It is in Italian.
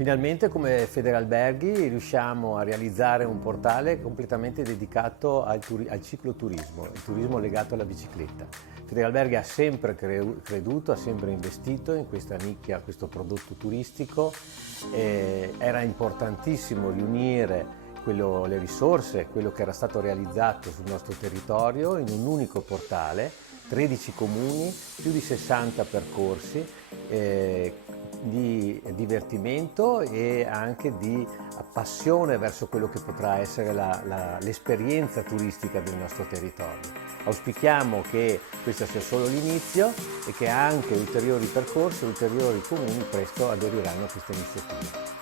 Finalmente come Federalberghi riusciamo a realizzare un portale completamente dedicato al cicloturismo, il turismo legato alla bicicletta. Federalberghi ha sempre creduto, ha sempre investito in questa nicchia, questo prodotto turistico. Era importantissimo riunire le risorse, quello che era stato realizzato sul nostro territorio in un unico portale, 13 comuni, più di 60 percorsi di divertimento e anche di passione verso quello che potrà essere l'esperienza turistica del nostro territorio. Auspichiamo che questo sia solo l'inizio e che anche ulteriori percorsi, ulteriori comuni presto aderiranno a questa iniziativa.